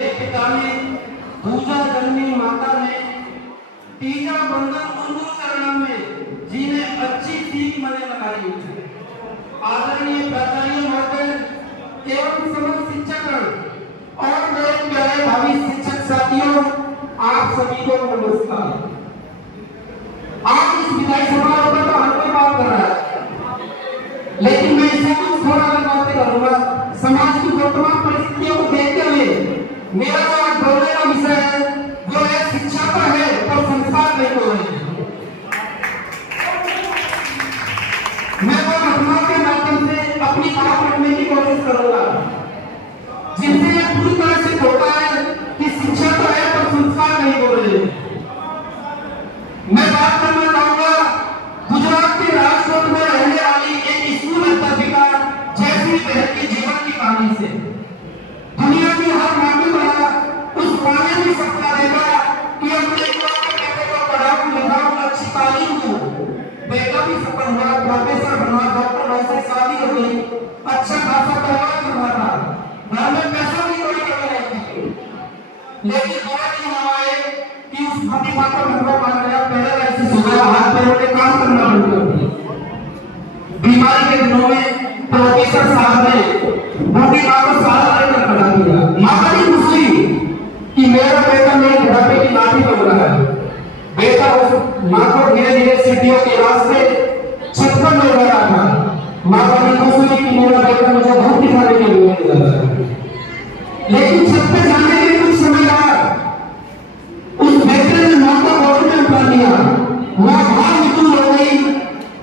पिता ने पूजा जननी माता ने तीजा बंधन उनको चरण में जिन्हें अच्छी सीख मैंने लगाई है। आदरणीय प्राचार्य महोदय एवं समस्त शिक्षकगण और मेरे प्यारे भावी शिक्षक साथियों, आप सभी को नमस्कार। आज इस विदाई समारोह पर तो हर कोई बात कर रहा है, लेकिन मैं इसे कुछ थोड़ा अलग बातें करूंगा। समाज की वर्तमान परिस्थितियों को देखते हुए मेरा जो आज बोलने का विषय है वो है शिक्षा का है और संस्कार नहीं हो रहे हैं। मैं वो घटनाओं के माध्यम से अपनी बात रखने की कोशिश करूंगा जिससे यह पूरी तरह से होता है कि शिक्षा तो है पर संस्कार नहीं हो रहे हैं। मैं बात करना चाहूंगा गुजरात के राजकोट में रहने वाली एक स्कूल अध्यापिका जयश्री बहन की जीवन की कहानी से। दुनिया की हर मानने वाला उस माने भी सपना देगा कि अपने बेटे को पढ़ाऊं लिखाऊं, अच्छी तालीम दूं। बेटा भी सफल हुआ, प्रोफेसर बना, डॉक्टर वैसे शादी हो गई, अच्छा खासा परिवार चल रहा था, घर में पैसा भी कोई कमी नहीं थी। लेकिन बड़ा दिन आए कि उस भक्ति माँ का मरवा मान गया, पहले ऐसे सुबह हाथ पैरों में काम करना बंद कर दिया। बीमारी के दिनों में प्रोफेसर साहब ने भक्ति माँ को सारा लेकर खड़ा किया। माँ बड़ी खुश हुई कि मेरा बेटा मेरे बुढ़ापे की लाठी बन रहा है। बेटा उस माँ को धीरे धीरे सीढ़ियों के रास्ते छत पर ले रहा था। माँ बड़ी खुश हुई कि मेरा बेटा मुझे बहुत दिखाने के लिए मिल रहा है। लेकिन छत पे जाने के कुछ समय बाद उस बेटे ने माँ को गोद में उठा लिया। माँ बहुत विचलित हो गई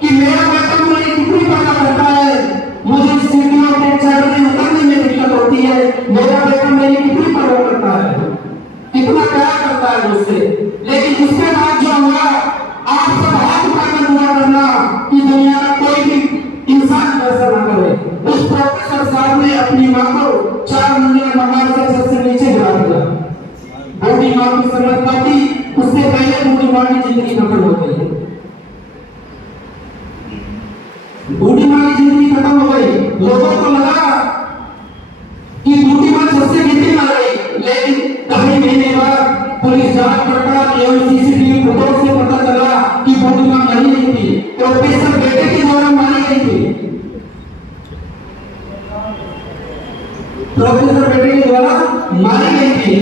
कि मेरा बेटा मुझे कितनी पैदा करता है, मुझे सीढ़ियों के चढ़ने उतरने में दिक्कत होती है, मेरा बेटा मेरी कितनी परवाह करता है, कितना प्यार करता है मुझसे। लेकिन उसके बाद जो हुआ, आप सब हाथ उठाकर दुआ करना कि दुनिया का कोई भी इंसान ऐसा ना करे। उस प्रोफेसर साहब ने अपनी माँ को 4 महीने मकान से छत से नीचे गिरा दिया। बूढ़ी माँ की समझ पाती, उससे पहले बूढ़ी माँ की जिंदगी खत्म हो गई। बूढ़ी माँ की जिंदगी खत्म हो गई। लोगों को लगा कि बूढ़ी माँ छत से गिरती मर गई, लेकिन कई महीने बाद पुलिस जांच पड़ताल एवं सीसीटीवी फुटेज से पता चला कि बूढ़ी माँ मरी नहीं थी, प्रोफेसर बेटे के द्वारा मारी गई थी। प्रोफेसर बेटे के द्वारा मारी गई थी।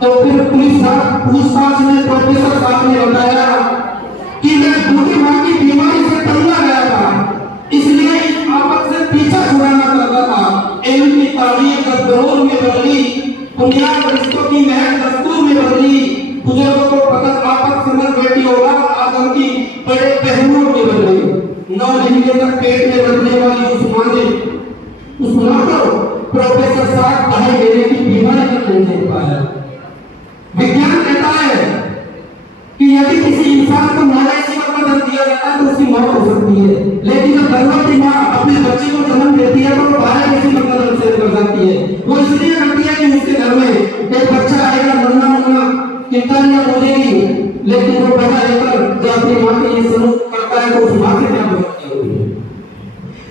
तो फिर पुलिस पूछताछ में प्रोफेसर साहब ने बताया कि मैं बूढ़ी माँ की बीमारी से तंगा गया था, इसलिए इस आफत से पीछा छुड़ाना चाहता था। एवं की तारीख दस्तूर में बदली, बुनियाद रिश्तों की महक दस्तूर में बदली। बुजुर्गों को फकत आफत समझ बैठी औलाद आदम की बड़े पहलुओं में बदली। 9 महीने तक पेट में बढ़ने वाली उस माँ को प्रोफेसर साहब 2.5 महीने की बीमारी तक नहीं देख पाया। विज्ञान कहता है कि यदि किसी इंसान को मौलिक जीवन का जन्म दिया जाता है तो उसकी मौत हो सकती है, लेकिन जब गर्भवती माँ अपने बच्चे को जन्म देती है तो वो बाहर किसी मतलब से कर जाती है। वो इसलिए करती है कि उसके घर में एक बच्चा आएगा, नन्हा मुन्ना, किंतानियां बोलेगी, लेकिन वो पता लेकर जब अपनी माँ के ये सलूक करता है तो उस माँ से क्या बचती होगी।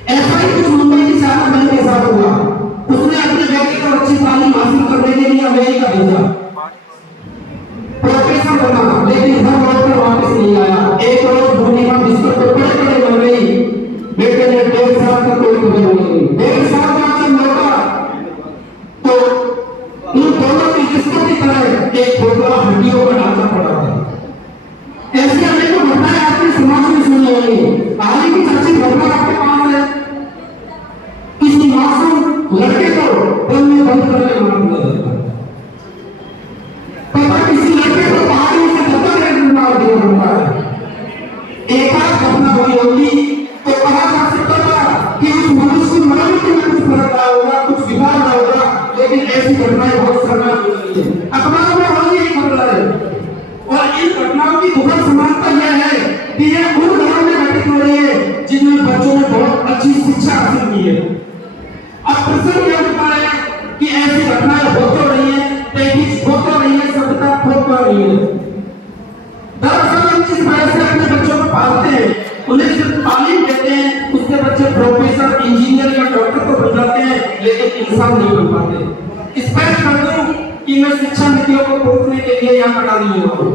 ऐसा ही कुछ मुंबई की शादी बहन के साथ हुआ। उसने अपने बेटे को अच्छी तालीम हासिल करने के लिए अमेरिका भेजा, प्रोफेसर बना, लेकिन घर लौटकर वापस नहीं आया। एक रोज बूढ़ी माँ बिस्तर पर पड़े मर गई। बेटे ने 1.5 साल तक कोई खबर नहीं ली। 1.5 साल बाद जब लौटा तो उन दोनों की किस्मत की तरह एक खोखला हड्डियों का ढांचा पड़ा था। ऐसी अनेकों घटनाएं आपने समाज में सुनी होंगी। हाल ही की चर्चित घटना आपके पास है। किसी मासूम लड़के को बल में बंद करके मार दिया जाता है। किसी लड़के को पहाड़ी से धक्का देकर मार दिया जाता है। एक आध घटना हुई होगी तो कहा जा सकता था कि उस मनुष्य मानव में कुछ फर्क रहा होगा, कुछ विवाद रहा होगा, लेकिन ऐसी घटनाएं बहुत सरकार हो रही है। अखबार में रोज यही खबर है। और इन घटनाओं की दुखद समानता यह है कि यह उन घरों में घटित हो रही है जिनमें बच्चों ने बहुत अच्छी शिक्षा हासिल की है। अब प्रश्न यह उठता है कि ऐसी घटनाएं हो तो रही है, तेजी हो तो रही है, सभ्यता हो तो रही है। दरअसल हम जिस वजह से अपने बच्चों को पालते हैं, उन्हें सिर्फ तालीम देते हैं, उससे बच्चे प्रोफेसर, इंजीनियर या डॉक्टर तो बन जाते हैं, लेकिन इंसान नहीं बन पाते। इस पर कि मैं शिक्षा नीतियों को रोकने के लिए यहाँ खड़ा नहीं हूँ।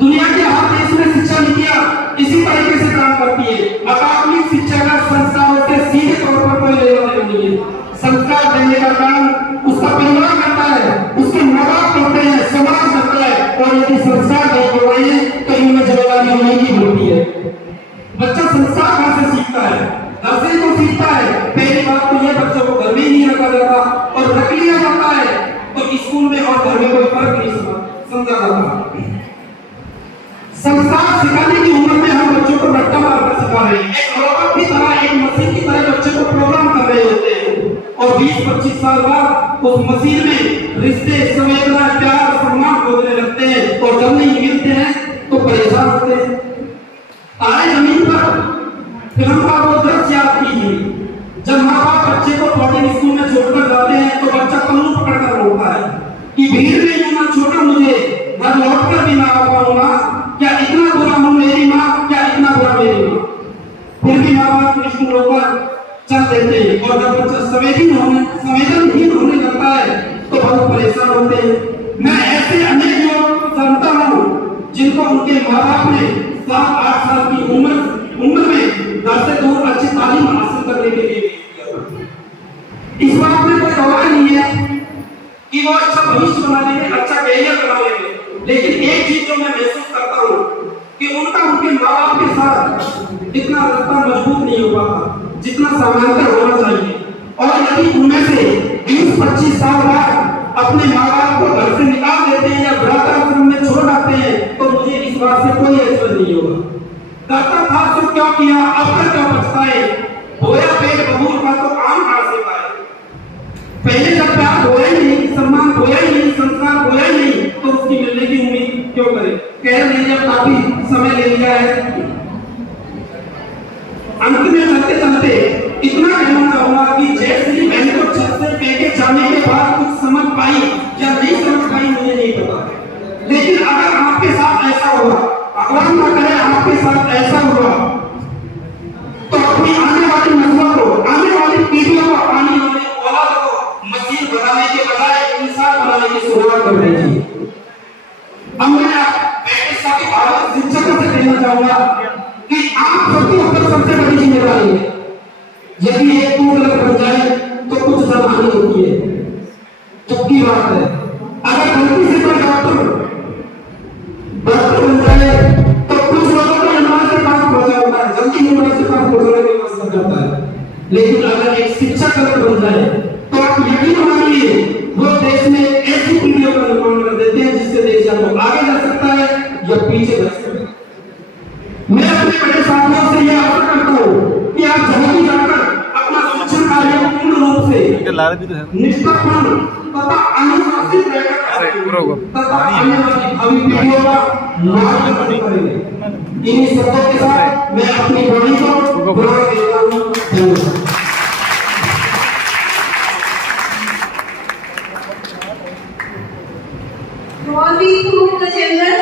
दुनिया के हर देश में शिक्षा नीतियाँ इसी तरीके से काम करती है। अकादमिक शिक्षा का संस्कारों के सीधे तौर पर कोई लेना नहीं है। संस्कार देने का काम उसका परिवार करता है, उसके माँ बाप करते हैं, समाज करता है। और यदि संस्कार नहीं हो रहे हैं तो इनमें जिम्मेदारी उन्हीं की होती है। बच्चा संस्कार कहाँ से सीखता है? घर से तो सीखता है। पहली बात तो यह बच्चों को घर में ही नहीं रखा जाता, और रख लिया जाता है तो स्कूल में और घर में कोई फर्क नहीं समझा जाता। संस्कार सिखाने की उम्र में हम बच्चों को रट्टा मारकर सिखा रहे हैं। एक रोबोट की तरह, एक मशीन की तरह बच्चे को प्रोग्राम कर रहे होते हैं, और 20-25 साल बाद उस मशीन में रिश्ते, संवेदना, प्यार, सम्मान खोजने लगते हैं, और जब नहीं मिलते हैं तो परेशान होते हैं। तारे जमीन पर फिल्म का वो दृश्य याद कीजिए, जब माँ बाप बच्चे को बोर्डिंग स्कूल में छोड़कर जाते हैं तो बच्चा पल्लू पकड़कर रोता है कि भीड़ में यूं ना छोड़ो मुझे, घर लौटकर भी ना आ पाऊंगा, क्या इतना बुरा हूं मेरी माँ, क्या इतना बुरा मेरी माँ। फिर भी माँ बाप निष्ठुर होकर चल देते हैं, और जब बच्चा संवेदनहीन होने लगता है तो बहुत परेशान होते हैं। मैं ऐसे अनेक लोग जानता हूँ जिनको उनके माँ बाप ने 7-8 साल की उम्र में घर से दूर अच्छी तालीम हासिल करने के लिए भेज दिया। इस बात में कोई सवाल नहीं है कि वो अच्छा भविष्य बना लेंगे, अच्छा कैरियर बना लेंगे, लेकिन एक चीज जो मैं महसूस करता हूँ कि उनका उनके माँ बाप के साथ इतना रास्ता मजबूत नहीं हो पाता जितना समानांतर होना चाहिए। और यदि उनमें से 20-25 साल बाद अपने माँ बाप को घर से निकाल देते हैं या वृद्धाश्रम में छोड़ आते हैं तो मुझे इस बात से कोई असर नहीं होगा। करता था तो क्यों किया, अब तक क्यों पछताए? होया पेट बबूल का तो आम कहां से पाए? पहले जब प्यार होया ही नहीं, सम्मान होया ही नहीं, संस्कार होया ही नहीं, तो उसकी मिलने की उम्मीद क्यों करें? कह रहे जब काफी समय ले लिया है। अंत में चलते चलते इतना कहना चाहूंगा कि जैसे ही मैंने को छत से फेंके जाने के बाद कुछ समझ पाई या नहीं समझ पाई मुझे नहीं पता, लेकिन अगर आपके साथ ऐसा हुआ, भगवान ना करे आपके साथ ऐसा हुआ, तो अपनी आने वाली नस्लों को, आने वाली पीढ़ियों को, आने वाली औलाद को मशीन बनाने के बजाय इंसान बनाने की शुरुआत कर दीजिए। अब मैं साथी भारत शिक्षकों से कहना चाहूंगा कि आप सबके ऊपर सबसे बड़ी जिम्मेदारी है। यदि एक टू गलत बन जाए तो कुछ सावधानी होती है, चुपकी बात है। अगर गलती से कोई डॉक्टर बन जाए तो कुछ लोगों को इमारत के पास पहुंचा होता है, जल्दी इमारत के पास पहुंचने की कोशिश करता है, लेकिन अगर एक शिक्षक गलत बन जाए तो आप यकीन मानिए वो देश में ऐसी पीढ़ियों का निर्माण कर देते हैं जिससे देश या तो आगे जा सकता है या पीछे जा सकता है। मैं अपने बड़े साथियों से यह आशा करता हूँ कि आप जल्दी जाकर अपना शिक्षण कार्य पूर्ण रूप से निष्पक्ष तथा अनुशासित रहकर तथा आने वाली भावी पीढ़ियों का मार्गदर्शन करेंगे। इन्हीं शब्दों के साथ मैं अपनी वाणी को विराम देता हूँ। धन्यवाद। Roll the chamber.